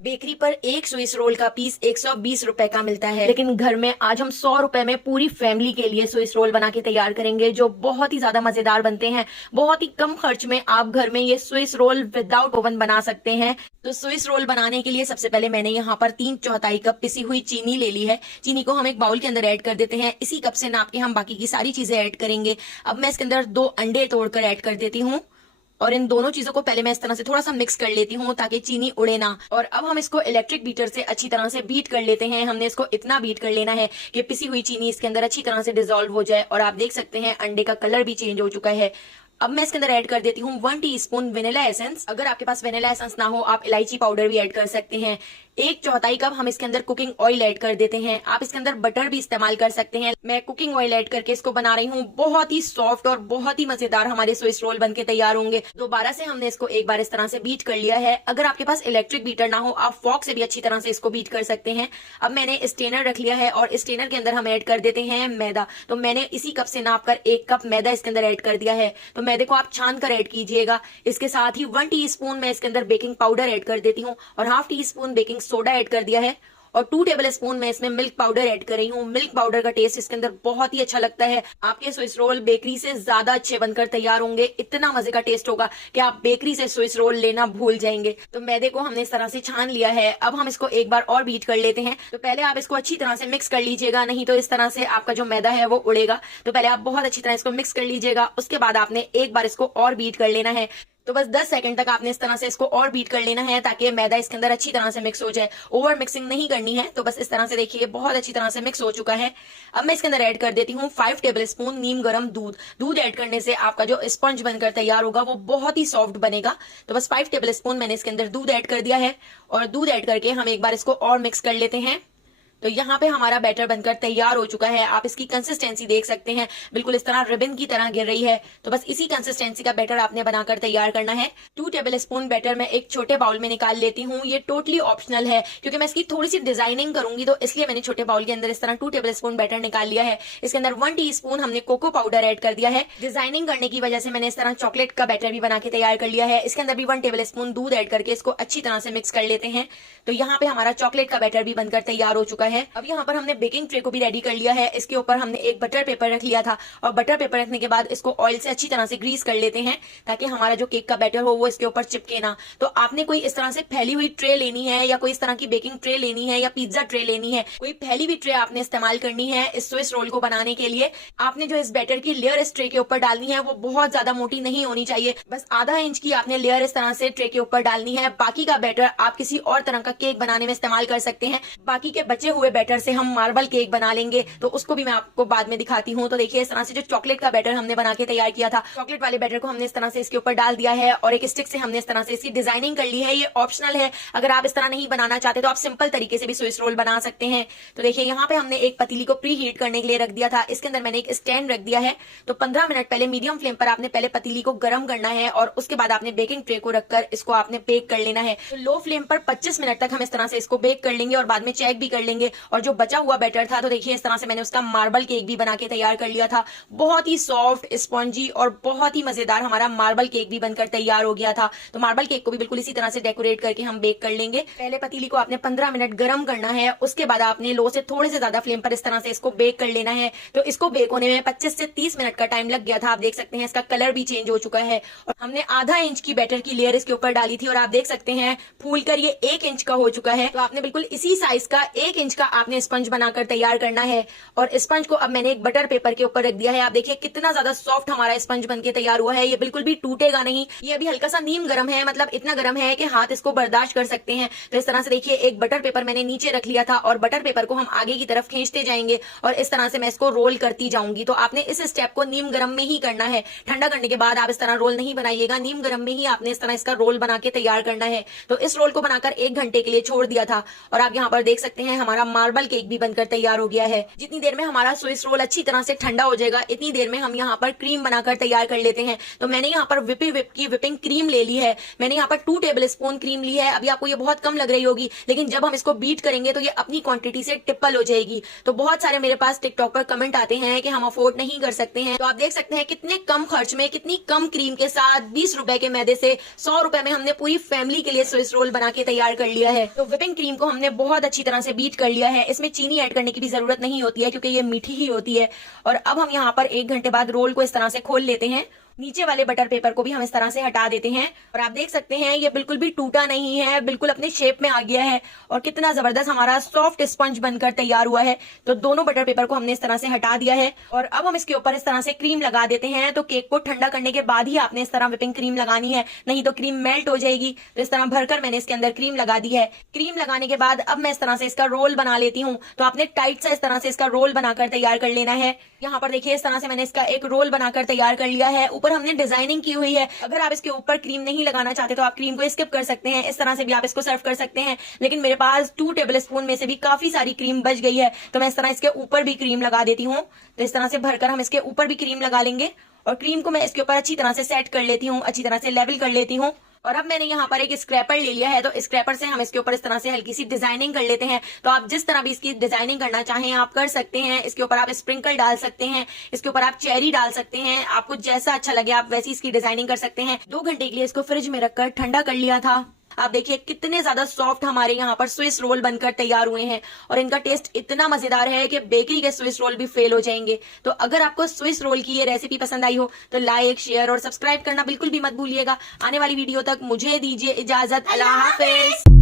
Bakery पर एक Swiss roll का पीस 120 रुपए का मिलता है, लेकिन घर में आज हम 100 रुपए में पूरी फैमिली के लिए स्विस रोल बना के तैयार करेंगे, जो बहुत ही ज्यादा मजेदार बनते हैं। बहुत ही कम खर्च में आप घर में ये स्विस रोल विदाउट ओवन बना सकते हैं। तो स्विस रोल बनाने के लिए सबसे पहले मैंने यहाँ पर 3/4 कप पिसी हुई चीनी ले ली है। चीनी को हम एक बाउल के अंदर ऐड कर देते हैं। इसी कप से नाप के हम बाकी की सारी चीजें ऐड करेंगे। अब मैं इसके अंदर 2 अंडे तोड़कर ऐड कर देती हूँ और इन दोनों चीजों को पहले मैं इस तरह से थोड़ा सा मिक्स कर लेती हूँ ताकि चीनी उड़े ना। और अब हम इसको इलेक्ट्रिक बीटर से अच्छी तरह से बीट कर लेते हैं। हमने इसको इतना बीट कर लेना है कि पिसी हुई चीनी इसके अंदर अच्छी तरह से डिसॉल्व हो जाए। और आप देख सकते हैं अंडे का कलर भी चेंज हो चुका है। अब मैं इसके अंदर ऐड कर देती हूँ 1 टीस्पून वेनिला एसेंस। अगर आपके पास वेनिला एसेंस ना हो, आप इलायची पाउडर भी ऐड कर सकते हैं। 1/4 कप हम इसके अंदर कुकिंग ऑयल ऐड कर देते हैं। आप इसके अंदर बटर भी इस्तेमाल कर सकते हैं। मैं कुकिंग ऑयल ऐड करके इसको बना रही हूँ। बहुत ही सॉफ्ट और बहुत ही मजेदार हमारे स्विस रोल बनके तैयार होंगे। दोबारा से हमने इसको एक बार इस तरह से बीट कर लिया है। अगर आपके पास इलेक्ट्रिक बीटर ना हो, आप फॉर्क से भी अच्छी तरह से इसको बीट कर सकते हैं। अब मैंने स्टेनर रख लिया है और स्टेनर के अंदर हम ऐड कर देते हैं मैदा। तो मैंने इसी कप से नाप कर 1 कप मैदा इसके अंदर ऐड कर दिया है। तो मैदे को आप छान कर ऐड कीजिएगा। इसके साथ ही 1 टीस्पून मैं इसके अंदर बेकिंग पाउडर ऐड कर देती हूँ और ½ टीस्पून बेकिंग सोडा ऐड कर दिया है और 2 टेबल स्पून मैं इसमें मिल्क पाउडर ऐड कर रही हूँ। मिल्क पाउडर का टेस्ट इसके अंदर बहुत ही अच्छा लगता है। आपके स्विस रोल बेकरी से ज्यादा अच्छे बनकर तैयार होंगे। इतना मजे का टेस्ट होगा कि आप बेकरी से स्विस रोल लेना भूल जाएंगे। तो मैदे को हमने इस तरह से छान लिया है। अब हम इसको एक बार और बीट कर लेते हैं। तो पहले आप इसको अच्छी तरह से मिक्स कर लीजिएगा, नहीं तो इस तरह से आपका जो मैदा है वो उड़ेगा। तो पहले आप बहुत अच्छी तरह इसको मिक्स कर लीजिएगा। उसके बाद आपने एक बार इसको और बीट कर लेना है। तो बस 10 सेकंड तक आपने इस तरह से इसको और बीट कर लेना है ताकि मैदा इसके अंदर अच्छी तरह से मिक्स हो जाए। ओवर मिक्सिंग नहीं करनी है। तो बस इस तरह से देखिए बहुत अच्छी तरह से मिक्स हो चुका है। अब मैं इसके अंदर ऐड कर देती हूँ 5 टेबल स्पून नीम गर्म दूध। दूध ऐड करने से आपका जो स्पंज बनकर तैयार होगा वो बहुत ही सॉफ्ट बनेगा। तो बस 5 टेबल स्पून मैंने इसके अंदर दूध ऐड कर दिया है और दूध ऐड करके हम एक बार इसको और मिक्स कर लेते हैं। तो यहाँ पे हमारा बैटर बनकर तैयार हो चुका है। आप इसकी कंसिस्टेंसी देख सकते हैं, बिल्कुल इस तरह रिबन की तरह गिर रही है। तो बस इसी कंसिस्टेंसी का बैटर आपने बनाकर तैयार करना है। 2 टेबल स्पून बैटर मैं एक छोटे बाउल में निकाल लेती हूँ। ये टोटली ऑप्शनल है क्योंकि मैं इसकी थोड़ी सी डिजाइनिंग करूंगी, तो इसलिए मैंने छोटे बाउल के अंदर इस तरह 2 टेबल स्पून बैटर निकाल लिया है। इसके अंदर 1 टीस्पून हमने कोको पाउडर ऐड कर दिया है। डिजाइनिंग करने की वजह से मैंने इस तरह चॉकलेट का बैटर भी बना के तैयार कर लिया है। इसके अंदर भी 1 टेबल स्पून दूध ऐड करके इसको अच्छी तरह से मिक्स कर लेते हैं। तो यहाँ पे हमारा चॉकलेट का बैटर भी बनकर तैयार हो चुका है। अब यहाँ पर हमने बेकिंग ट्रे को भी रेडी कर लिया है। इसके ऊपर हमने एक बटर पेपर रख लिया था और बटर पेपर रखने के बाद इसको ऑयल से अच्छी तरह से ग्रीस कर लेते हैं ताकि हमारा जो केक का बैटर हो वो इसके ऊपर चिपके ना। तो आपने कोई इस तरह से फैली हुई ट्रे लेनी है या कोई इस तरह की बेकिंग ट्रे लेनी है या पिज्जा ट्रे लेनी है, कोई फैली हुई ट्रे आपने इस्तेमाल करनी है इस स्विस रोल को बनाने के लिए। आपने जो इस बैटर की लेयर इस ट्रे के ऊपर डालनी है वो बहुत ज्यादा मोटी नहीं होनी चाहिए। बस ½ इंच की आपने लेयर इस तरह से ट्रे के ऊपर डालनी है। बाकी का बैटर आप किसी और तरह का केक बनाने में इस्तेमाल कर सकते हैं। बाकी के बचे हुए बैटर से हम मार्बल केक बना लेंगे, तो उसको भी मैं आपको बाद में दिखाती हूँ। तो देखिए इस तरह से जो चॉकलेट का बैटर हमने बना के तैयार किया था, चॉकलेट वाले बैटर को हमने इस तरह से इसके ऊपर डाल दिया है और एक स्टिक से हमने इस तरह से इसकी डिजाइनिंग कर ली है। ये ऑप्शनल है, अगर आप इस तरह नहीं बनाना चाहते तो आप सिंपल तरीके से भी स्विस रोल बना सकते हैं। तो देखिए यहाँ पे हमने एक पतीली को प्री हीट करने के लिए रख दिया था। इसके अंदर मैंने एक स्टैंड रख दिया है। तो 15 मिनट पहले मीडियम फ्लेम पर आपने पहले पतीली को गर्म करना है और उसके बाद आपने बेकिंग ट्रे को रखकर इसको आपने बेक कर लेना है। तो लो फ्लेम पर 25 मिनट तक हम इस तरह से इसको बेक कर लेंगे और बाद में चेक भी कर लेंगे। और जो बचा हुआ बैटर था, तो देखिए इस तरह से मैंने उसका मार्बल केक भी बना के तैयार कर लिया था। बहुत ही सॉफ्ट, स्पॉन्जी और बहुत ही मजेदार हमारा मार्बल केक भी बनकर तैयार हो गया था। तो मार्बल केक को भी बिल्कुल इसी तरह से डेकोरेट करके हम बेक कर लेंगे। पहले पतीली को आपने 15 मिनट गर्म करना है, उसके बाद आपने लो से थोड़े से ज्यादा फ्लेम पर इस तरह से इसको बेक कर लेना है। तो इसको बेक होने में 25 से 30 मिनट का टाइम लग गया था। आप देख सकते हैं इसका कलर भी चेंज हो चुका है और हमने ½ इंच की बैटर की लेयर इसके ऊपर डाली थी और आप देख सकते हैं फूल कर ये 1 इंच का हो चुका है। तो आपने बिल्कुल इसी साइज का 1 इंच का आपने स्पंज बनाकर तैयार करना है। और स्पंज को अब मैंने एक बटर पेपर के ऊपर रख दिया है। आप देखिए कितना ज्यादा सॉफ्ट हमारा स्पंज बनके तैयार हुआ है। ये बिल्कुल भी टूटेगा नहीं। ये अभी हल्का सा नीम गर्म है, मतलब इतना गर्म है कि हाथ इसको बर्दाश्त कर सकते हैं। तो इस तरह से देखिए एक बटर पेपर मैंने नीचे रख लिया था और बटर पेपर को हम आगे की तरफ खींचते जाएंगे और इस तरह से मैं इसको रोल करती जाऊंगी। तो आपने इस स्टेप को नीम गर्म में ही करना है। ठंडा करने के बाद आप इस तरह रोल नहीं बनाइएगा। नीम गर्म में ही आपने इस तरह इसका रोल बना के तैयार करना है। तो इस रोल को बनाकर 1 घंटे के लिए छोड़ दिया था और आप यहाँ पर देख सकते हैं हमारा हमारा मार्बल केक भी बनकर तैयार हो गया है। जितनी देर में हमारा स्विस रोल अच्छी तरह से ठंडा हो जाएगा, इतनी देर में हम यहाँ पर क्रीम बनाकर तैयार कर लेते हैं। तो मैंने यहाँ पर विप की विपिंग क्रीम ले ली है। मैंने यहाँ पर 2 टेबल स्पून क्रीम ली है। अभी आपको ये बहुत कम लग रही होगी, लेकिन जब हम इसको बीट करेंगे तो ये अपनी क्वांटिटी से ट्रिपल हो जाएगी। तो बहुत सारे मेरे पास टिकटॉक पर कमेंट आते हैं कि हम अफोर्ड नहीं कर सकते हैं। तो आप देख सकते हैं कितने कम खर्च में, कितनी कम क्रीम के साथ 20 रुपए के मैदे से 100 रुपए में हमने पूरी फैमिली के लिए स्विस रोल बना के तैयार कर लिया है। तो विपिंग क्रीम को हमने बहुत अच्छी तरह से बीट कर लिया है। इसमें चीनी ऐड करने की भी जरूरत नहीं होती है क्योंकि ये मीठी ही होती है। और अब हम यहाँ पर 1 घंटे बाद रोल को इस तरह से खोल लेते हैं। नीचे वाले बटर पेपर को भी हम इस तरह से हटा देते हैं और आप देख सकते हैं ये बिल्कुल भी टूटा नहीं है, बिल्कुल अपने शेप में आ गया है और कितना जबरदस्त हमारा सॉफ्ट स्पंज बनकर तैयार हुआ है। तो दोनों बटर पेपर को हमने इस तरह से हटा दिया है और अब हम इसके ऊपर इस तरह से क्रीम लगा देते हैं। तो केक को ठंडा करने के बाद ही आपने इस तरह विपिंग क्रीम लगानी है, नहीं तो क्रीम मेल्ट हो जाएगी। तो इस तरह भरकर मैंने इसके अंदर क्रीम लगा दी है। क्रीम लगाने के बाद अब मैं इस तरह से इसका रोल बना लेती हूँ। तो आपने टाइट सा इस तरह से इसका रोल बनाकर तैयार कर लेना है। यहाँ पर देखिए इस तरह से मैंने इसका एक रोल बनाकर तैयार कर लिया है। ऊपर हमने डिजाइनिंग की हुई है। अगर आप इसके ऊपर क्रीम नहीं लगाना चाहते तो आप क्रीम को स्किप कर सकते हैं। इस तरह से भी आप इसको सर्व कर सकते हैं, लेकिन मेरे पास 2 टेबल स्पून में से भी काफी सारी क्रीम बच गई है, तो मैं इस तरह इसके ऊपर भी क्रीम लगा देती हूँ। तो इस तरह से भरकर हम इसके ऊपर भी क्रीम लगा लेंगे और क्रीम को मैं इसके ऊपर अच्छी तरह से सेट कर लेती हूँ, अच्छी तरह से लेवल कर लेती हूँ। और अब मैंने यहाँ पर एक स्क्रैपर ले लिया है। तो स्क्रैपर से हम इसके ऊपर इस तरह से हल्की सी डिजाइनिंग कर लेते हैं। तो आप जिस तरह भी इसकी डिजाइनिंग करना चाहें आप कर सकते हैं। इसके ऊपर आप स्प्रिंकल डाल सकते हैं, इसके ऊपर आप चेरी डाल सकते हैं, आपको जैसा अच्छा लगे आप वैसी इसकी डिजाइनिंग कर सकते हैं। 2 घंटे के लिए इसको फ्रिज में रखकर ठंडा कर लिया था। आप देखिए कितने ज्यादा सॉफ्ट हमारे यहाँ पर स्विस रोल बनकर तैयार हुए हैं और इनका टेस्ट इतना मजेदार है कि बेकरी के स्विस रोल भी फेल हो जाएंगे। तो अगर आपको स्विस रोल की ये रेसिपी पसंद आई हो तो लाइक, शेयर और सब्सक्राइब करना बिल्कुल भी मत भूलिएगा। आने वाली वीडियो तक मुझे दीजिए इजाजत। अल्लाह हाफिज।